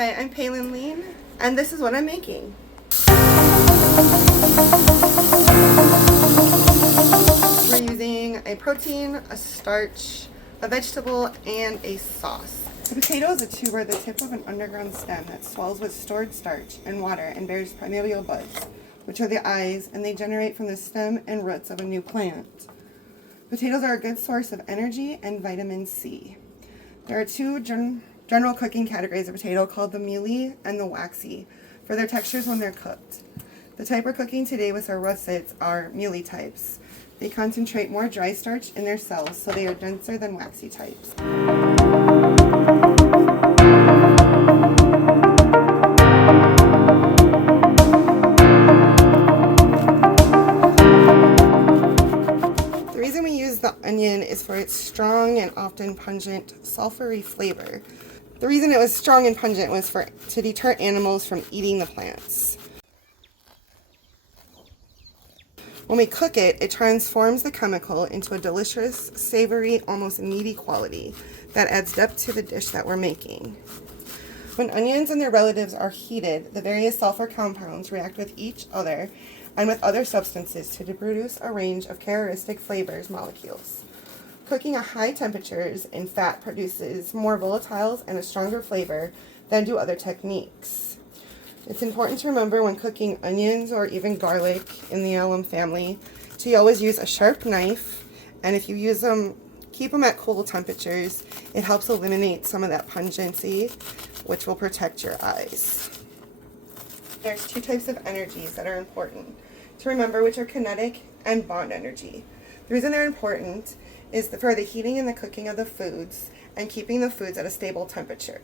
Hi, I'm Palin Lean, and this is what I'm making. We're using a protein, a starch, a vegetable, and a sauce. The potato is a tuber, the tip of an underground stem that swells with stored starch and water and bears primordial buds, which are the eyes, and they generate from the stem and roots of a new plant. Potatoes are a good source of energy and vitamin C. There are two general cooking categories of potato called the mealy and the waxy for their textures when they're cooked. The type we're cooking today with our russets are mealy types. They concentrate more dry starch in their cells, so they are denser than waxy types. The reason we use the onion is for its strong and often pungent sulfury flavor. The reason it was strong and pungent was to deter animals from eating the plants. When we cook it, it transforms the chemical into a delicious, savory, almost meaty quality that adds depth to the dish that we're making. When onions and their relatives are heated, the various sulfur compounds react with each other and with other substances to produce a range of characteristic flavors molecules. Cooking at high temperatures in fat produces more volatiles and a stronger flavor than do other techniques. It's important to remember when cooking onions or even garlic in the alum family to always use a sharp knife, and if you use them, keep them at cool temperatures. It helps eliminate some of that pungency, which will protect your eyes. There's two types of energies that are important to remember, which are kinetic and bond energy. The reason they're important is for the heating and the cooking of the foods and keeping the foods at a stable temperature.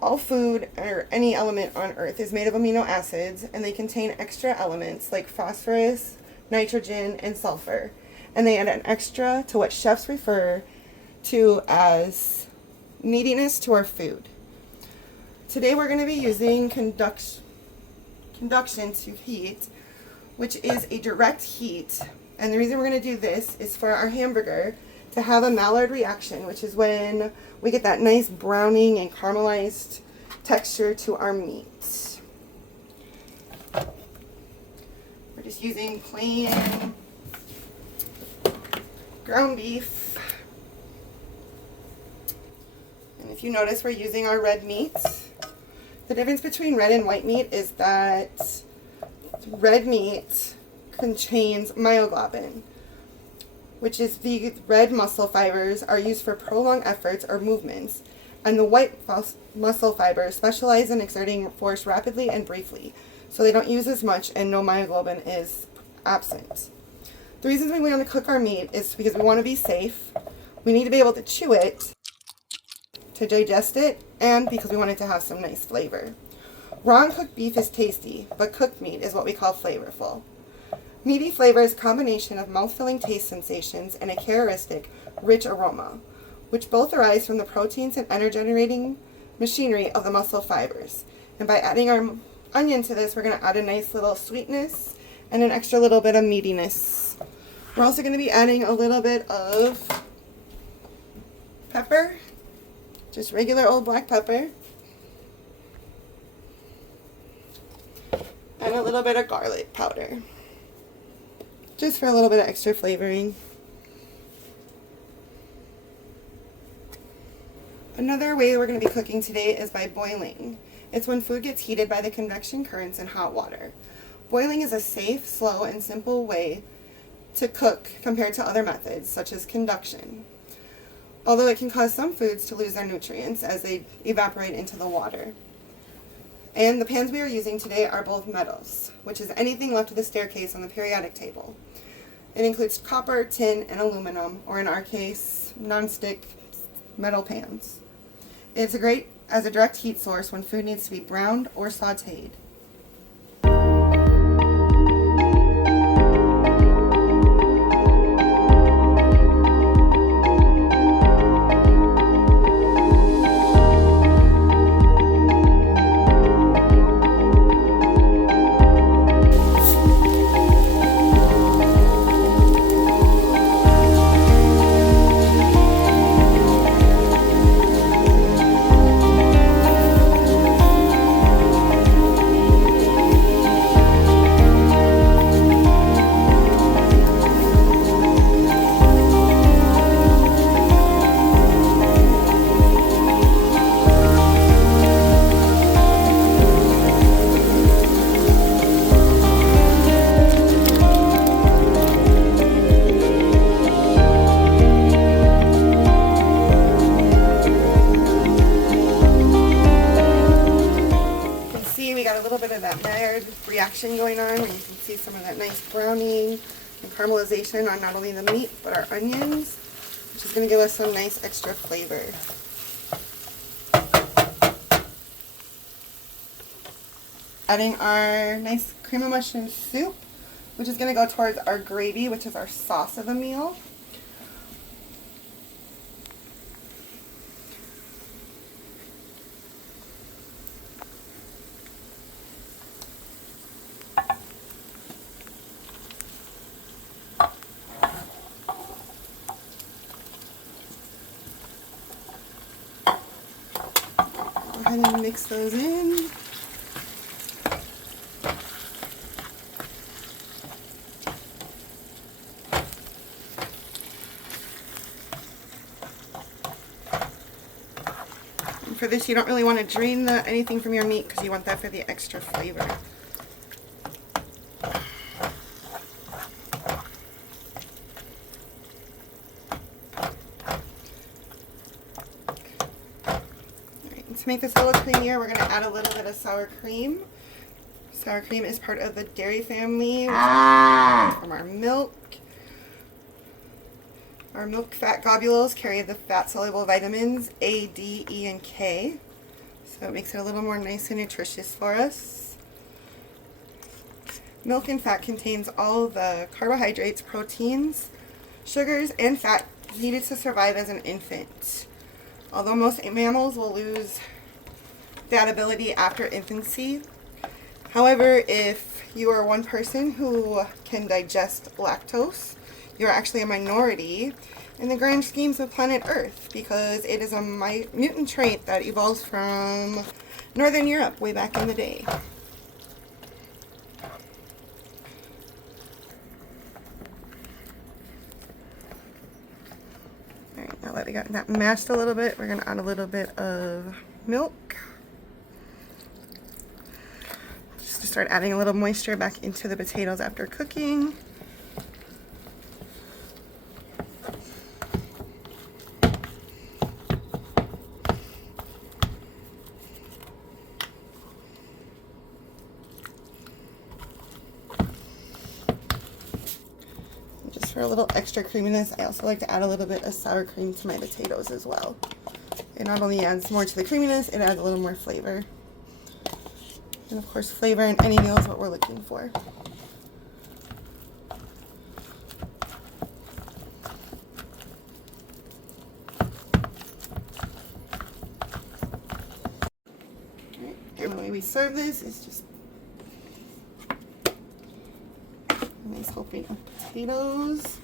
All food or any element on earth is made of amino acids, and they contain extra elements like phosphorus, nitrogen, and sulfur, and they add an extra to what chefs refer to as meatiness to our food. Today we're going to be using conduction to heat, which is a direct heat. And the reason we're going to do this is for our hamburger to have a Maillard reaction, which is when we get that nice browning and caramelized texture to our meat. We're just using plain ground beef. And if you notice, we're using our red meat. The difference between red and white meat is that red meat contains myoglobin, which is the red muscle fibers are used for prolonged efforts or movements, and the white muscle fibers specialize in exerting force rapidly and briefly, so they don't use as much and no myoglobin is absent. The reasons we want to cook our meat is because we want to be safe, we need to be able to chew it, to digest it, and because we want it to have some nice flavor. Raw and cooked beef is tasty, but cooked meat is what we call flavorful. Meaty flavor is a combination of mouth-filling taste sensations and a characteristic, rich aroma, which both arise from the proteins and energy-generating machinery of the muscle fibers. And by adding our onion to this, we're going to add a nice little sweetness and an extra little bit of meatiness. We're also going to be adding a little bit of pepper, just regular old black pepper, and a little bit of garlic powder, just for a little bit of extra flavoring. Another way we're going to be cooking today is by boiling. It's when food gets heated by the convection currents in hot water. Boiling is a safe, slow, and simple way to cook compared to other methods, such as conduction, although it can cause some foods to lose their nutrients as they evaporate into the water. And the pans we are using today are both metals, which is anything left of the staircase on the periodic table. It includes copper, tin, and aluminum, or in our case, non-stick metal pans. It's great as a direct heat source when food needs to be browned or sautéed. little bit of that Maillard reaction going on, where you can see some of that nice browning and caramelization on not only the meat, but our onions, which is going to give us some nice extra flavor. Adding our nice cream of mushroom soup, which is going to go towards our gravy, which is our sauce of the meal. Go ahead and mix those in. For this, you don't really want to drain anything from your meat because you want that for the extra flavor. Alright, to make this a little creamier, we're going to add a little bit of sour cream. Sour cream is part of the dairy family, which is from our milk. Our milk fat globules carry the fat-soluble vitamins A, D, E, and K, so it makes it a little more nice and nutritious for us. Milk and fat contains all the carbohydrates, proteins, sugars, and fat needed to survive as an infant. Although most mammals will lose that ability after infancy, however, if you are one person who can digest lactose, you're actually a minority in the grand schemes of planet Earth, because it is a mutant trait that evolves from Northern Europe way back in the day. Alright, now that we got that mashed a little bit, we're going to add a little bit of milk. Just to start adding a little moisture back into the potatoes after cooking. For a little extra creaminess, I also like to add a little bit of sour cream to my potatoes as well. It not only adds more to the creaminess, it adds a little more flavor. And of course, flavor in any meal is what we're looking for. Alright, and the way we serve this is just nice helping of potatoes,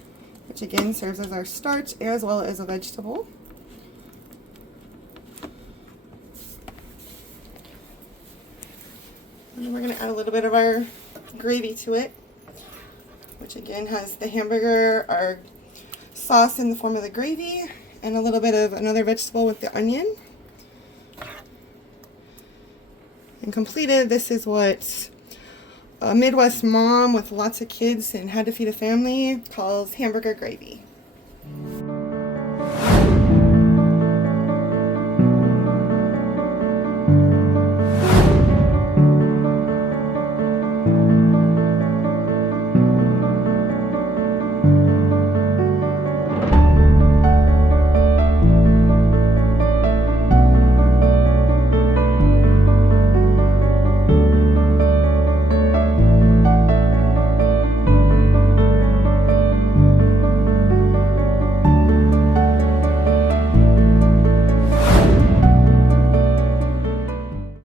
which again serves as our starch as well as a vegetable. And then we're going to add a little bit of our gravy to it, which again has the hamburger, our sauce in the form of the gravy, and a little bit of another vegetable with the onion. And completed, this is what a Midwest mom with lots of kids and had to feed a family calls hamburger gravy.